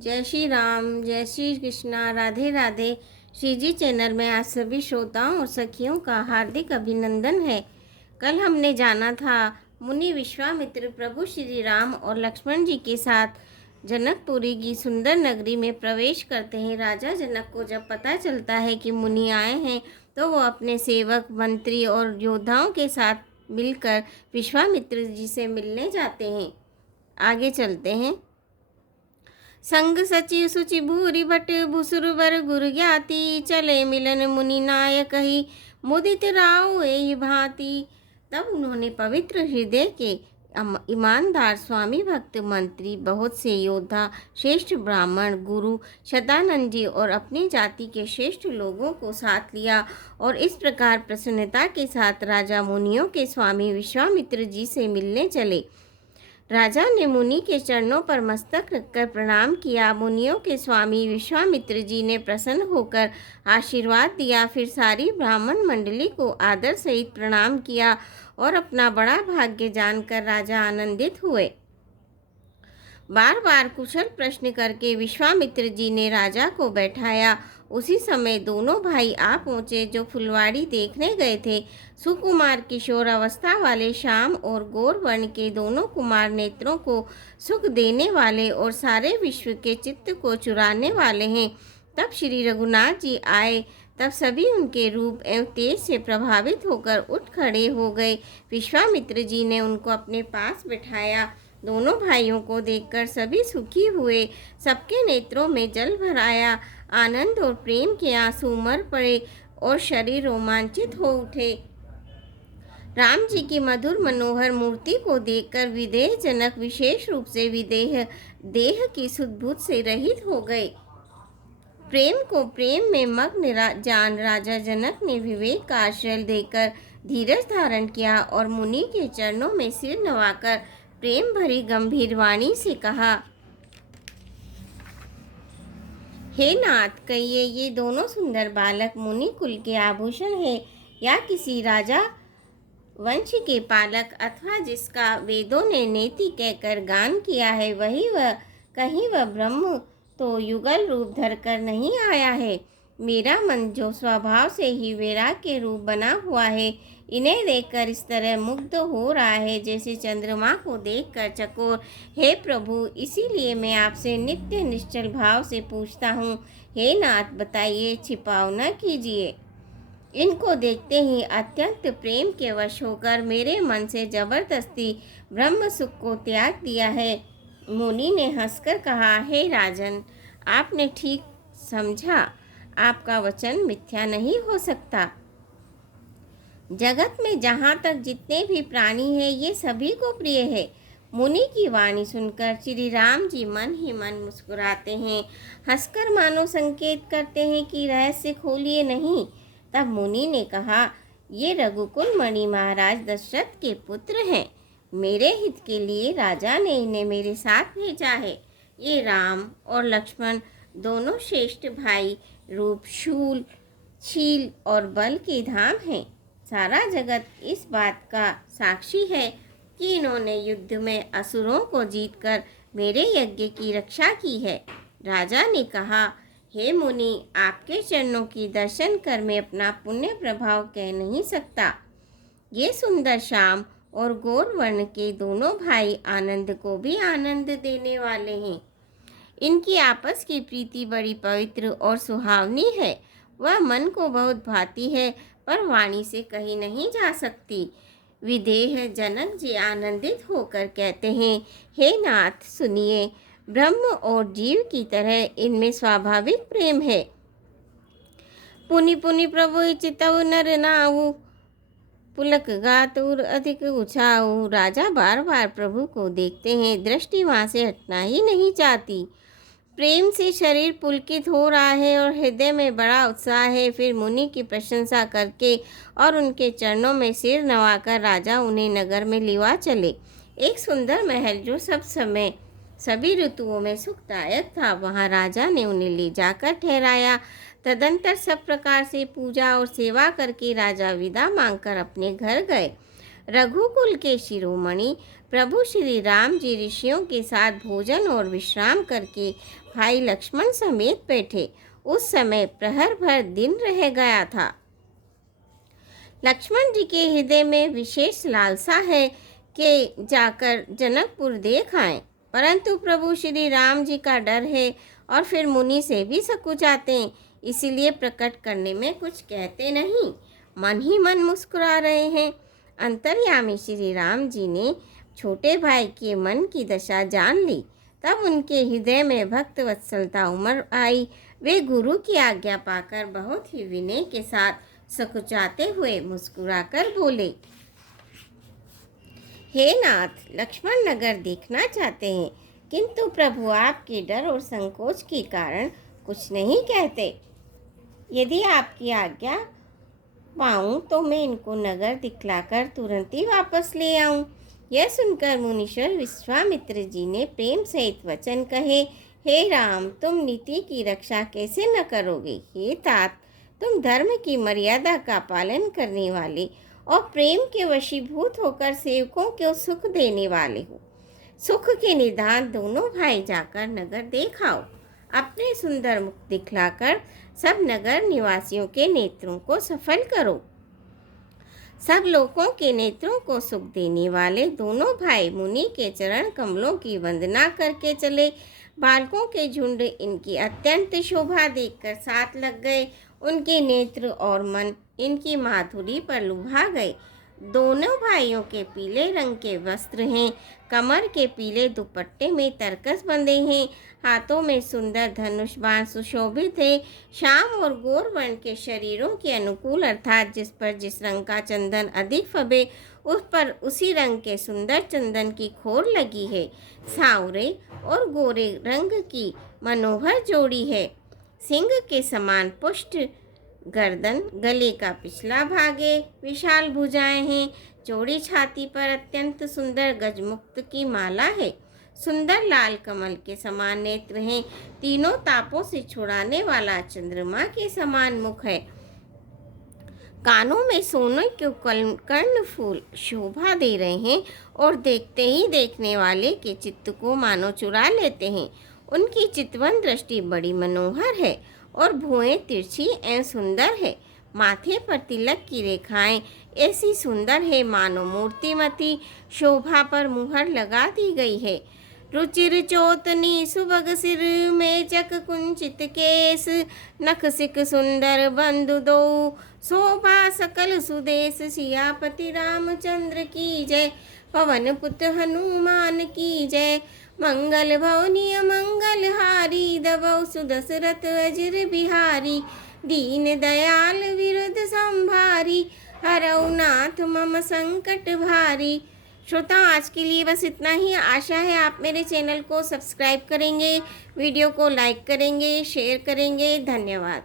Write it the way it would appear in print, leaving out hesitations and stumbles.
जय श्री राम, जय श्री कृष्णा, राधे राधे। श्री जी चैनल में आज सभी श्रोताओं और सखियों का हार्दिक अभिनंदन है। कल हमने जाना था मुनि विश्वामित्र प्रभु श्री राम और लक्ष्मण जी के साथ जनकपुरी की सुंदर नगरी में प्रवेश करते हैं। राजा जनक को जब पता चलता है कि मुनि आए हैं तो वो अपने सेवक, मंत्री और योद्धाओं के साथ मिलकर विश्वामित्र जी से मिलने जाते हैं। आगे चलते हैं। संग सचिव सुचि भूरि भट भुसुरवर गुरु ज्ञाति चले मिलन मुनि नायक ही मुदित राव एहि भांति। तब उन्होंने पवित्र हृदय के ईमानदार स्वामी भक्त मंत्री, बहुत से योद्धा, श्रेष्ठ ब्राह्मण, गुरु शतानंद जी और अपनी जाति के श्रेष्ठ लोगों को साथ लिया और इस प्रकार प्रसन्नता के साथ राजा मुनियों के स्वामी विश्वामित्र जी से मिलने चले। राजा ने मुनि के चरणों पर मस्तक रखकर प्रणाम किया। मुनियों के स्वामी विश्वामित्र जी ने प्रसन्न होकर आशीर्वाद दिया। फिर सारी ब्राह्मण मंडली को आदर सहित प्रणाम किया और अपना बड़ा भाग्य जानकर राजा आनंदित हुए। बार बार कुशल प्रश्न करके विश्वामित्र जी ने राजा को बैठाया। उसी समय दोनों भाई आ पहुँचे जो फुलवाड़ी देखने गए थे। सुकुमार किशोर अवस्था वाले श्याम और गौर वर्ण के दोनों कुमार नेत्रों को सुख देने वाले और सारे विश्व के चित्त को चुराने वाले हैं। तब श्री रघुनाथ जी आए। तब सभी उनके रूप एवं तेज से प्रभावित होकर उठ खड़े हो गए। विश्वामित्र जी ने उनको अपने पास बिठाया। दोनों भाइयों को देखकर सभी सुखी हुए। सबके नेत्रों में जल भर आया। आनंद और प्रेम के आंसू उमड़ पड़े और शरीर रोमांचित हो उठे। राम जी की मधुर मनोहर मूर्ति को देखकर विदेह जनक विशेष रूप से विदेह देह की सुधबुद्ध से रहित हो गए। प्रेम को प्रेम में मग्न जान राजा जनक ने विवेक का आश्रय देकर धीरज धारण किया और मुनि के चरणों में सिर नवाकर प्रेम भरी गंभीर वाणी से कहा, हे नाथ, कहिए ये दोनों सुंदर बालक मुनि कुल के आभूषण है या किसी राजा वंश के पालक, अथवा जिसका वेदों ने नेति कहकर गान किया है वही वह, कहीं वह ब्रह्म तो युगल रूप धरकर नहीं आया है। मेरा मन जो स्वभाव से ही वैराग के रूप बना हुआ है, इन्हें देखकर इस तरह मुग्ध हो रहा है जैसे चंद्रमा को देखकर चकोर। हे प्रभु, इसीलिए मैं आपसे नित्य निश्चल भाव से पूछता हूँ, हे नाथ, बताइए, छिपाव न कीजिए। इनको देखते ही अत्यंत प्रेम के वश होकर मेरे मन से जबरदस्ती ब्रह्म सुख को त्याग दिया है। मुनि ने हंसकर कहा, हे राजन, आपने ठीक समझा। आपका वचन मिथ्या नहीं हो सकता। जगत में जहाँ तक जितने भी प्राणी हैं, ये सभी को प्रिय है। मुनि की वाणी सुनकर श्री राम जी मन ही मन मुस्कुराते हैं, हंसकर मानो संकेत करते हैं कि रहस्य खोलिए नहीं। तब मुनि ने कहा, ये रघुकुल मणि महाराज दशरथ के पुत्र हैं। मेरे हित के लिए राजा ने इन्हें मेरे साथ भेजा है। ये राम और लक्ष्मण दोनों श्रेष्ठ भाई, रूप, शूल, शील और बल के धाम हैं। सारा जगत इस बात का साक्षी है कि इन्होंने युद्ध में असुरों को जीतकर मेरे यज्ञ की रक्षा की है। राजा ने कहा, हे मुनि, आपके चरणों की दर्शन कर मैं अपना पुण्य प्रभाव कह नहीं सकता। ये सुंदर श्याम और गौर वर्ण के दोनों भाई आनंद को भी आनंद देने वाले हैं। इनकी आपस की प्रीति बड़ी पवित्र और सुहावनी है। वह मन को बहुत भाती है पर वाणी से कही नहीं जा सकती। विदेह जनक जी आनंदित होकर कहते हैं, हे नाथ, सुनिए, ब्रह्म और जीव की तरह इनमें स्वाभाविक प्रेम है। पुनि पुनि प्रभु चितव नर नाऊ, पुलक गातुर अधिक उछाऊ। राजा बार बार प्रभु को देखते हैं, दृष्टि वहाँ से हटना ही नहीं चाहती। प्रेम से शरीर पुलकित हो रहा है और हृदय में बड़ा उत्साह है। फिर मुनि की प्रशंसा करके और उनके चरणों में सिर नवाकर राजा उन्हें नगर में लिवा चले। एक सुंदर महल जो सब समय सभी ऋतुओं में सुखदायक था, वहाँ राजा ने उन्हें ले जाकर ठहराया। तदंतर सब प्रकार से पूजा और सेवा करके राजा विदा मांगकर अपने घर गए। रघुकुल के शिरोमणि प्रभु श्री राम जी ऋषियों के साथ भोजन और विश्राम करके भाई लक्ष्मण समेत बैठे। उस समय प्रहर भर दिन रह गया था। लक्ष्मण जी के हृदय में विशेष लालसा है कि जाकर जनकपुर देख आएं, परंतु प्रभु श्री राम जी का डर है और फिर मुनि से भी सकुचाते हैं, इसीलिए प्रकट करने में कुछ कहते नहीं, मन ही मन मुस्कुरा रहे हैं। अंतर्यामी श्री राम जी ने छोटे भाई के मन की दशा जान ली। तब उनके हृदय में भक्त वत्सलता उमड़ आई। वे गुरु की आज्ञा पाकर बहुत ही विनय के साथ सकुचाते हुए मुस्कुराकर बोले, हे नाथ, लक्ष्मण नगर देखना चाहते हैं, किंतु प्रभु आपके डर और संकोच के कारण कुछ नहीं कहते। यदि आपकी आज्ञा पाऊं तो मैं इनको नगर दिखलाकर तुरंत ही वापस ले आऊं। यह सुनकर मुनीश्वर विश्वामित्र जी ने प्रेम सहित वचन कहे, हे राम, तुम नीति की रक्षा कैसे न करोगे? हे तात, तुम धर्म की मर्यादा का पालन करने वाले और प्रेम के वशीभूत होकर सेवकों को सुख देने वाले हो। सुख के निदान दोनों भाई जाकर नगर देखाओ। अपने सुंदर मुख दिखलाकर सब नगर निवासियों के नेत्रों को सफल करो। सब लोगों के नेत्रों को सुख देने वाले दोनों भाई मुनि के चरण कमलों की वंदना करके चले। बालकों के झुंड इनकी अत्यंत शोभा देखकर साथ लग गए। उनके नेत्र और मन इनकी माधुरी पर लुभा गए। दोनों भाइयों के पीले रंग के वस्त्र हैं, कमर के पीले दुपट्टे में तरकस बंधे हैं, हाथों में सुंदर धनुष बाण सुशोभित है। श्याम और गौर वर्ण के शरीरों के अनुकूल, अर्थात जिस पर जिस रंग का चंदन अधिक फबे उस पर उसी रंग के सुंदर चंदन की खोर लगी है। सांवरे और गोरे रंग की मनोहर जोड़ी है। सिंह के समान पुष्ट गर्दन, गले का पिछला भागे विशाल भुजाएं हैं। चौड़ी छाती पर अत्यंत सुंदर गजमुक्त की माला है। सुंदर लाल कमल के समान नेत्र हैं। तीनों तापों से छुड़ाने वाला चंद्रमा के समान मुख है। कानों में सोने के कर्ण फूल शोभा दे रहे हैं और देखते ही देखने वाले के चित्त को मानो चुरा लेते हैं। उनकी चितवन दृष्टि बड़ी मनोहर है और भुएं तिरछी एवं सुंदर है। माथे पर तिलक की रेखाएं ऐसी सुंदर है मानो मूर्तिमती शोभा पर मुहर लगा दी गई है। रुचिर चोतनी सुभग सिर में चक कुंचित केस, नख सिक सुंदर बंधु दो, शोभा सकल सुदेश। सियापति रामचंद्र की जय, पवन पुत्र हनुमान की जय। मंगल भवनीय मंगल हारी, दबौ सुदशरथ अजर बिहारी। दीन दयाल विरुद्ध संभारी, हरौ नाथ मम संकट भारी। श्रोता, आज के लिए बस इतना ही। आशा है आप मेरे चैनल को सब्सक्राइब करेंगे, वीडियो को लाइक करेंगे, शेयर करेंगे। धन्यवाद।